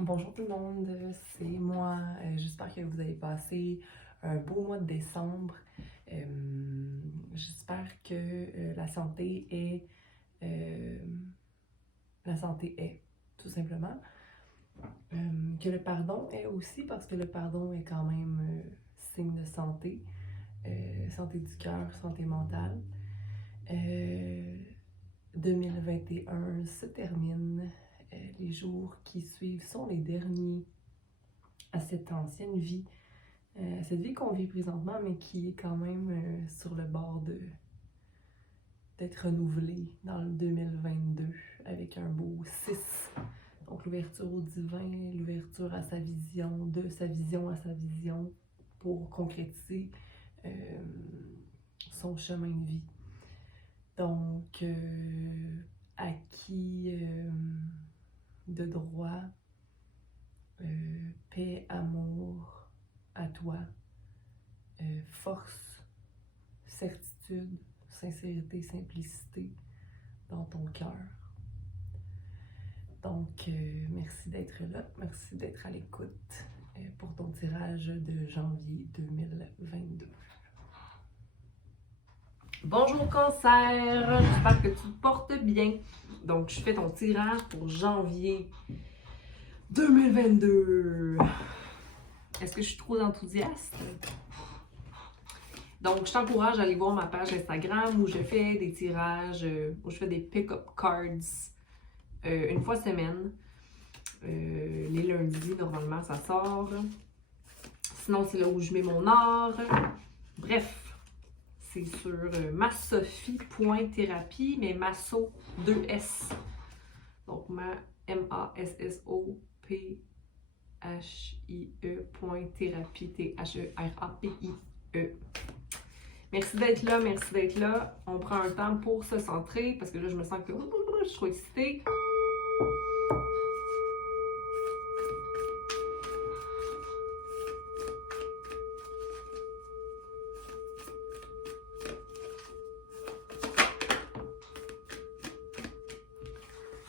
Bonjour tout le monde, c'est moi. J'espère que vous avez passé un beau mois de décembre. J'espère que euh, la santé est, tout simplement. Que le pardon est aussi, parce que le pardon est quand même signe de santé. Santé du cœur, santé mentale. Euh, 2021 se termine. Les jours qui suivent sont les derniers à cette ancienne vie, cette vie qu'on vit présentement, mais qui est quand même sur le bord d'être renouvelée dans le 2022 avec un beau 6. Donc l'ouverture au divin, l'ouverture à sa vision, de sa vision à sa vision pour concrétiser euh, son chemin de vie. Donc, acquis de droit, paix, amour à toi, force, certitude, sincérité, simplicité dans ton cœur. Donc, merci d'être là, merci d'être à l'écoute pour ton tirage de janvier 2022. Bonjour Cancer, j'espère que tu te portes bien. Donc, je fais ton tirage pour janvier 2022. Est-ce que je suis trop enthousiaste? Donc, je t'encourage à aller voir ma page Instagram où je fais des tirages, où je fais des pick-up cards une fois semaine. Les lundis, normalement, ça sort. Sinon, c'est là où je mets mon art. Bref, c'est sur massophie.thérapie, mais masso 2S. Donc, MASSOPHIE.thérapie, THERAPIE. Merci d'être là, merci d'être là. On prend un temps pour se centrer parce que là, je me sens que je suis trop excitée.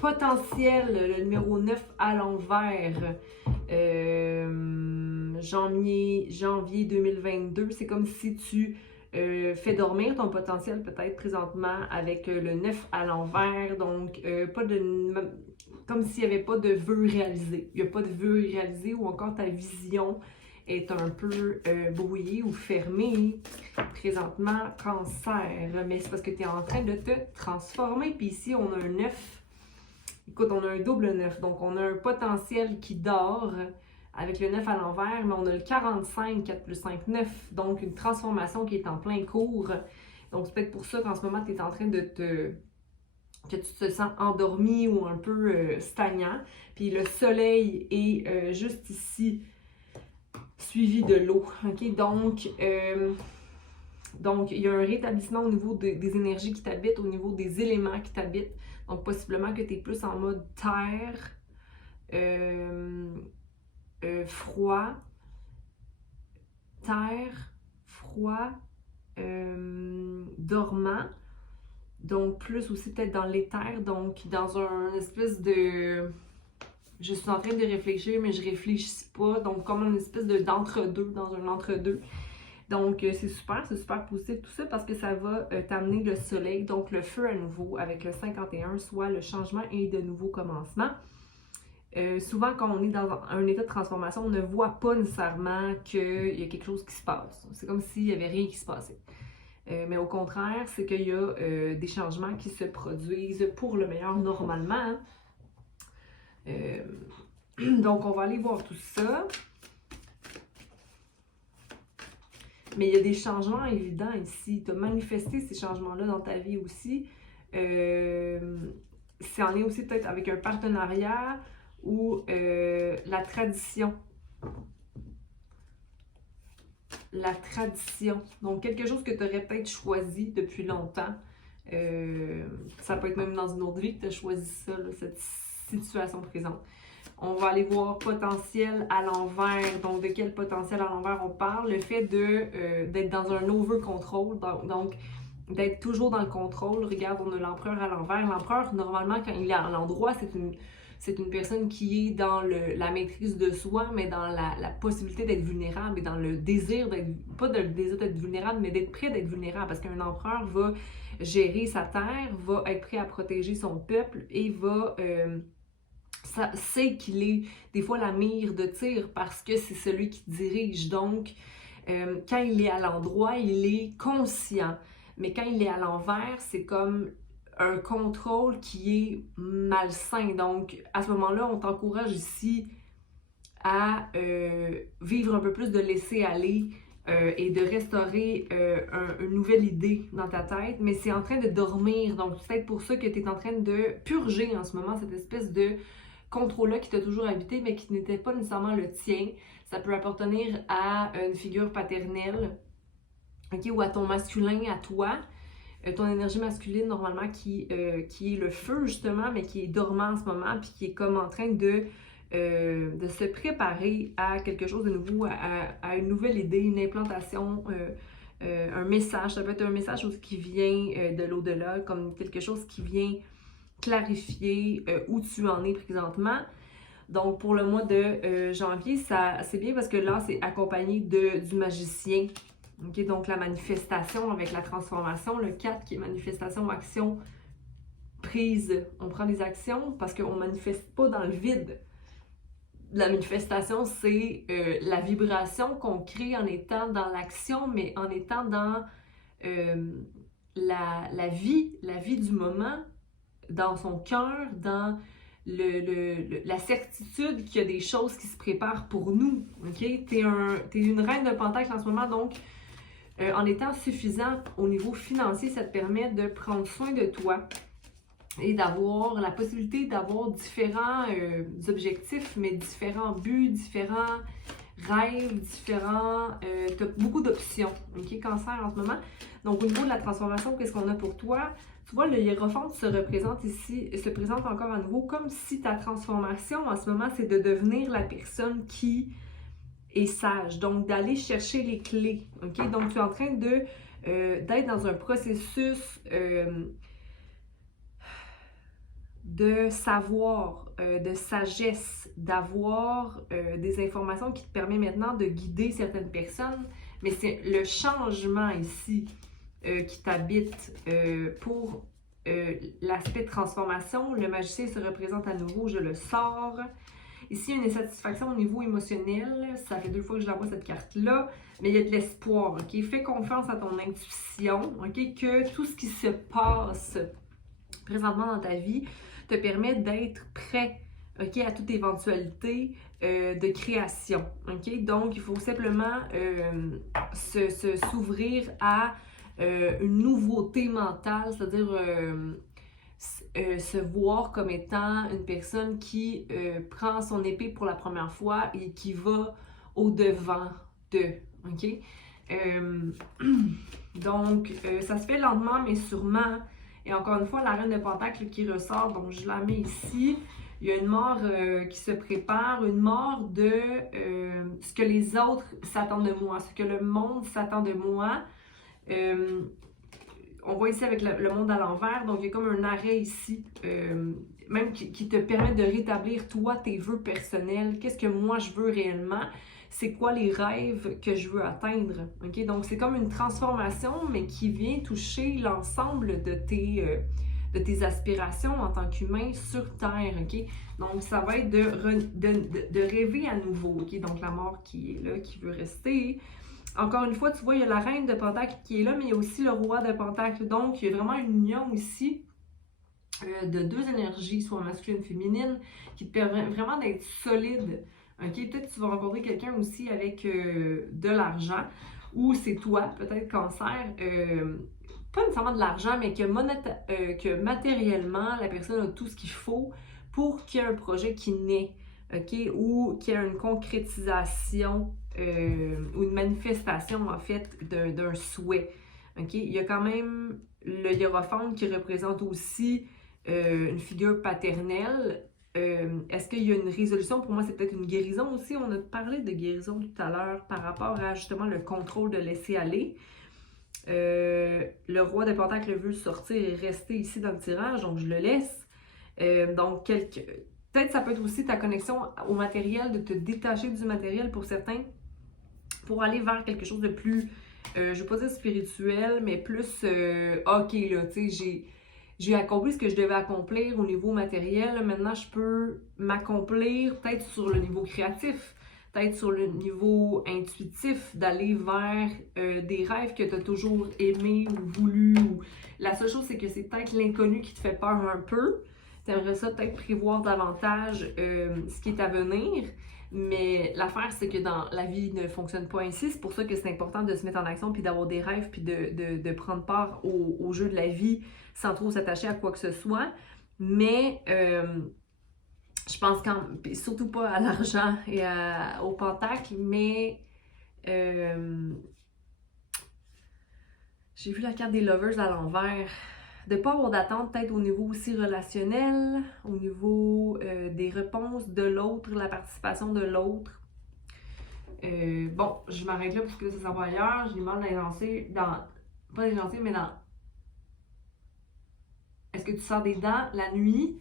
Potentiel, le numéro 9 à l'envers. Janvier 2022, c'est comme si tu fais dormir ton potentiel peut-être présentement avec le 9 à l'envers, donc comme s'il n'y avait pas de vœux réalisés. Il n'y a pas de vœux réalisés ou encore ta vision est un peu brouillée ou fermée présentement, Cancer. Mais c'est parce que tu es en train de te transformer. Puis ici, on a un 9. Écoute, on a un double 9, donc on a un potentiel qui dort avec le 9 à l'envers, mais on a le 45, 4 plus 5, 9, donc une transformation qui est en plein cours. Donc c'est peut-être pour ça qu'en ce moment, tu es en train que tu te sens endormi ou un peu stagnant. Puis le soleil est juste ici, suivi de l'eau. OK? Donc, il y a un rétablissement au niveau des énergies qui t'habitent, au niveau des éléments qui t'habitent. Donc, possiblement que tu es plus en mode terre, froid, dormant. Donc, plus aussi peut-être dans l'éther, donc dans un espèce de... Je suis en train de réfléchir, mais je réfléchis pas. Donc, comme une espèce d'entre-deux, dans un entre-deux. Donc, c'est super positif tout ça parce que ça va t'amener le soleil, donc le feu à nouveau avec le 51, soit le changement et de nouveaux commencements. Souvent, quand on est dans un état de transformation, on ne voit pas nécessairement qu'il y a quelque chose qui se passe. C'est comme s'il n'y avait rien qui se passait. Mais au contraire, c'est qu'il y a des changements qui se produisent pour le meilleur normalement. Donc, on va aller voir tout ça. Mais il y a des changements évidents ici. Tu as manifesté ces changements-là dans ta vie aussi. C'est en est aussi peut-être avec un partenariat ou la tradition. La tradition. Donc, quelque chose que tu aurais peut-être choisi depuis longtemps. Ça peut être même dans une autre vie que tu as choisi ça, là, cette situation présente. On va aller voir potentiel à l'envers. Donc, de quel potentiel à l'envers on parle? Le fait d'être dans un over-control. Donc, d'être toujours dans le contrôle. Regarde, on a l'empereur à l'envers. L'empereur, normalement, quand il est à l'endroit, c'est une personne qui est dans la maîtrise de soi, mais dans la possibilité d'être vulnérable et dans le désir d'être, pas le désir d'être vulnérable, mais d'être prêt d'être vulnérable, parce qu'un empereur va gérer sa terre, va être prêt à protéger son peuple et va... sait qu'il est des fois la mire de tir parce que c'est celui qui dirige. Donc, quand il est à l'endroit, il est conscient. Mais quand il est à l'envers, c'est comme un contrôle qui est malsain. Donc, à ce moment-là, on t'encourage ici à vivre un peu plus de laisser aller et de restaurer une nouvelle idée dans ta tête, mais c'est en train de dormir. Donc, c'est peut-être pour ça que tu es en train de purger en ce moment cette espèce de contrôle-là qui t'a toujours habité, mais qui n'était pas nécessairement le tien. Ça peut appartenir à une figure paternelle, ok, ou à ton masculin, à toi, ton énergie masculine normalement qui est le feu justement, mais qui est dormant en ce moment, puis qui est comme en train de se préparer à quelque chose de nouveau, à une nouvelle idée, une implantation, un message. Ça peut être un message aussi qui vient de l'au-delà, comme quelque chose qui vient clarifier où tu en es présentement. Donc, pour le mois de janvier, c'est bien parce que là, c'est accompagné du magicien. Okay? Donc, la manifestation avec la transformation, le 4 qui est manifestation, action, prise. On prend des actions parce qu'on ne manifeste pas dans le vide. La manifestation, c'est la vibration qu'on crée en étant dans l'action, mais en étant dans la vie du moment, dans son cœur, dans la certitude qu'il y a des choses qui se préparent pour nous. Okay? T'es une reine de Pentacle en ce moment, donc en étant suffisant au niveau financier, ça te permet de prendre soin de toi et d'avoir la possibilité d'avoir différents objectifs, mais différents buts, différents rêves, différents... tu as beaucoup d'options, ok, Cancer en ce moment. Donc, au niveau de la transformation, qu'est-ce qu'on a pour toi? Tu vois, le hiérophante se représente ici, se présente encore à nouveau comme si ta transformation en ce moment, c'est de devenir la personne qui est sage. Donc, d'aller chercher les clés, ok? Donc, tu es en train d'être dans un processus... de savoir, de sagesse, d'avoir des informations qui te permettent maintenant de guider certaines personnes, mais c'est le changement ici qui t'habite pour l'aspect transformation. Le magicien se représente à nouveau, je le sors. Ici, il y a une insatisfaction au niveau émotionnel. Ça fait 2 fois que je la vois cette carte-là, mais il y a de l'espoir. Okay? Fais confiance à ton intuition, okay? Que tout ce qui se passe présentement dans ta vie te permet d'être prêt, okay, à toute éventualité de création. Okay? Donc, il faut simplement s'ouvrir à une nouveauté mentale, c'est-à-dire se voir comme étant une personne qui prend son épée pour la première fois et qui va au-devant d'eux. Okay? Donc, ça se fait lentement, mais sûrement. Et encore une fois, la reine de Pentacle qui ressort, donc je la mets ici. Il y a une mort qui se prépare, une mort de ce que les autres s'attendent de moi, ce que le monde s'attend de moi. On voit ici avec le monde à l'envers, donc il y a comme un arrêt ici, même qui te permet de rétablir toi, tes vœux personnels. Qu'est-ce que moi je veux réellement? C'est quoi les rêves que je veux atteindre? Okay? Donc, c'est comme une transformation, mais qui vient toucher l'ensemble de tes aspirations en tant qu'humain sur Terre. Okay? Donc, ça va être de rêver à nouveau. Okay? Donc, la mort qui est là, qui veut rester. Encore une fois, tu vois, il y a la reine de Pentacle qui est là, mais il y a aussi le roi de Pentacle. Donc, il y a vraiment une union ici de 2 énergies, soit masculine, féminine, qui te permet vraiment d'être solide. Okay? Peut-être que tu vas rencontrer quelqu'un aussi avec de l'argent, ou c'est toi, peut-être Cancer, pas nécessairement de l'argent, mais que matériellement, la personne a tout ce qu'il faut pour qu'il y ait un projet qui naît, okay? Ou qu'il y ait une concrétisation ou une manifestation, en fait, d'un souhait. Okay? Il y a quand même le hiérophante qui représente aussi une figure paternelle. Est-ce qu'il y a une résolution? Pour moi, c'est peut-être une guérison aussi. On a parlé de guérison tout à l'heure par rapport à justement le contrôle de laisser aller. Le roi de Pentacle veut sortir et rester ici dans le tirage, donc je le laisse. Donc, peut-être ça peut être aussi ta connexion au matériel, de te détacher du matériel pour certains, pour aller vers quelque chose de plus, je ne veux pas dire spirituel, mais plus, ok, là, tu sais, j'ai accompli ce que je devais accomplir au niveau matériel. Maintenant, je peux m'accomplir peut-être sur le niveau créatif, peut-être sur le niveau intuitif, d'aller vers des rêves que tu as toujours aimés ou voulu. La seule chose, c'est que c'est peut-être l'inconnu qui te fait peur un peu. Tu aimerais ça peut-être prévoir davantage ce qui est à venir. Mais l'affaire, c'est que dans la vie ne fonctionne pas ainsi. C'est pour ça que c'est important de se mettre en action, puis d'avoir des rêves, puis de prendre part au jeu de la vie sans trop s'attacher à quoi que ce soit. Mais je pense surtout pas à l'argent et au pentacle, mais j'ai vu la carte des lovers à l'envers. De ne pas avoir d'attente peut-être au niveau aussi relationnel, au niveau des réponses de l'autre, la participation de l'autre. Bon, je m'arrête là parce que ça s'en va ailleurs. J'ai mal d'aller lancer dans... Pas d'aller lancer, mais dans... Est-ce que tu sors des dents la nuit?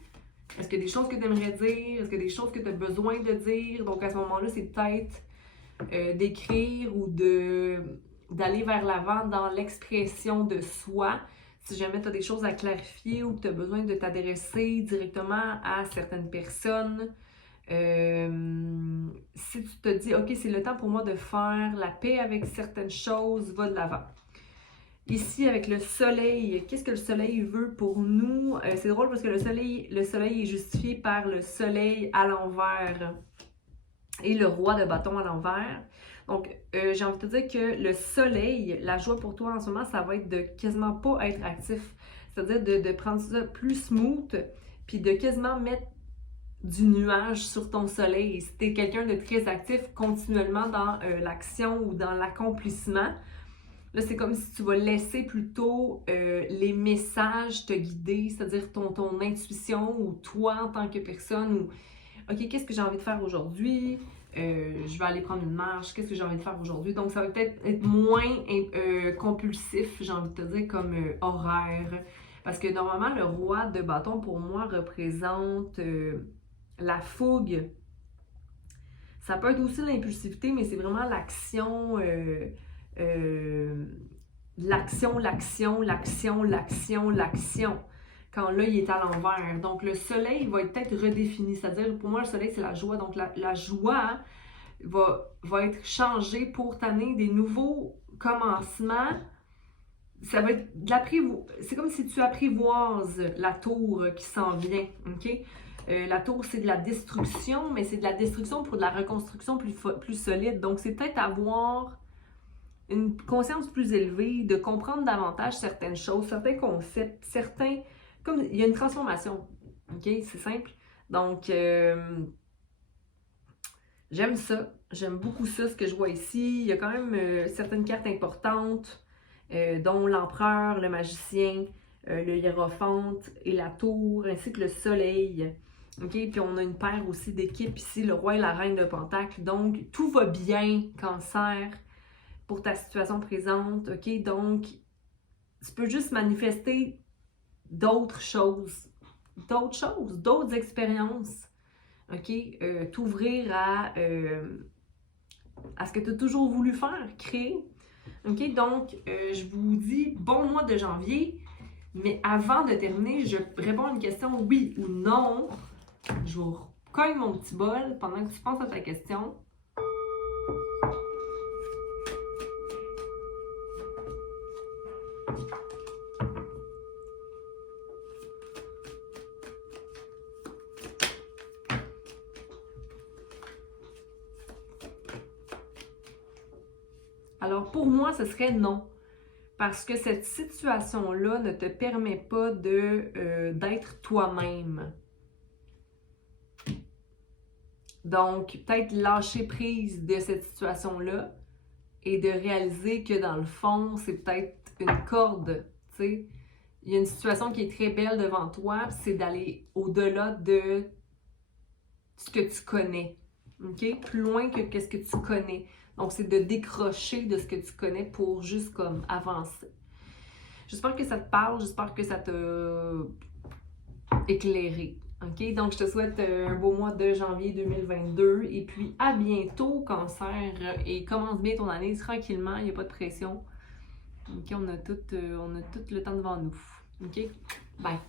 Est-ce qu'il y a des choses que tu aimerais dire? Est-ce qu'il y a des choses que tu as besoin de dire? Donc à ce moment-là, c'est peut-être d'écrire ou d'aller vers l'avant dans l'expression de soi. Si jamais tu as des choses à clarifier ou que tu as besoin de t'adresser directement à certaines personnes, si tu te dis, OK, c'est le temps pour moi de faire la paix avec certaines choses, va de l'avant. Ici, avec le soleil, qu'est-ce que le soleil veut pour nous? C'est drôle parce que le soleil est justifié par le soleil à l'envers et le roi de bâton à l'envers. Donc, j'ai envie de te dire que le soleil, la joie pour toi en ce moment, ça va être de quasiment pas être actif. C'est-à-dire de prendre ça plus smooth, puis de quasiment mettre du nuage sur ton soleil. Si tu es quelqu'un de très actif continuellement dans l'action ou dans l'accomplissement, là, c'est comme si tu vas laisser plutôt les messages te guider, c'est-à-dire ton intuition ou toi en tant que personne, ou OK, qu'est-ce que j'ai envie de faire aujourd'hui? Je vais aller prendre une marche, qu'est-ce que j'ai envie de faire aujourd'hui? Donc, ça va peut-être être moins compulsif, j'ai envie de te dire, comme horaire. Parce que normalement, le roi de bâton, pour moi, représente la fougue. Ça peut être aussi l'impulsivité, mais c'est vraiment l'action, l'action. Quand l'œil est à l'envers. Donc, le soleil va être peut-être redéfini. C'est-à-dire, pour moi, le soleil, c'est la joie. Donc, la joie va être changée pour t'amener des nouveaux commencements. Ça va être c'est comme si tu apprivoises la tour qui s'en vient. OK? La tour, c'est de la destruction, mais c'est de la destruction pour de la reconstruction plus solide. Donc, c'est peut-être avoir une conscience plus élevée, de comprendre davantage certaines choses, certains concepts, comme il y a une transformation, ok? C'est simple. Donc, j'aime ça. J'aime beaucoup ça, ce que je vois ici. Il y a quand même certaines cartes importantes, dont l'empereur, le magicien, le hiérophante et la tour, ainsi que le soleil. OK? Puis on a une paire aussi d'équipes ici, le roi et la reine de Pentacle. Donc, tout va bien, Cancer, pour ta situation présente. OK? Donc, tu peux juste manifester d'autres choses, d'autres expériences. OK? T'ouvrir à ce que tu as toujours voulu faire, créer. OK? Donc, je vous dis bon mois de janvier. Mais avant de terminer, je réponds à une question oui ou non. Je vous cogne mon petit bol pendant que tu penses à ta question. Alors, pour moi, ce serait non. Parce que cette situation-là ne te permet pas d'être toi-même. Donc, peut-être lâcher prise de cette situation-là et de réaliser que dans le fond, c'est peut-être une corde, tu sais. Il y a une situation qui est très belle devant toi, c'est d'aller au-delà de ce que tu connais, ok? Plus loin que ce que tu connais. Donc, c'est de décrocher de ce que tu connais pour juste comme avancer. J'espère que ça te parle, j'espère que ça t'a éclairé. OK? Donc, je te souhaite un beau mois de janvier 2022 et puis à bientôt, Cancer, et commence bien ton année tranquillement, il n'y a pas de pression. OK? On a tout le temps devant nous. OK? Bye!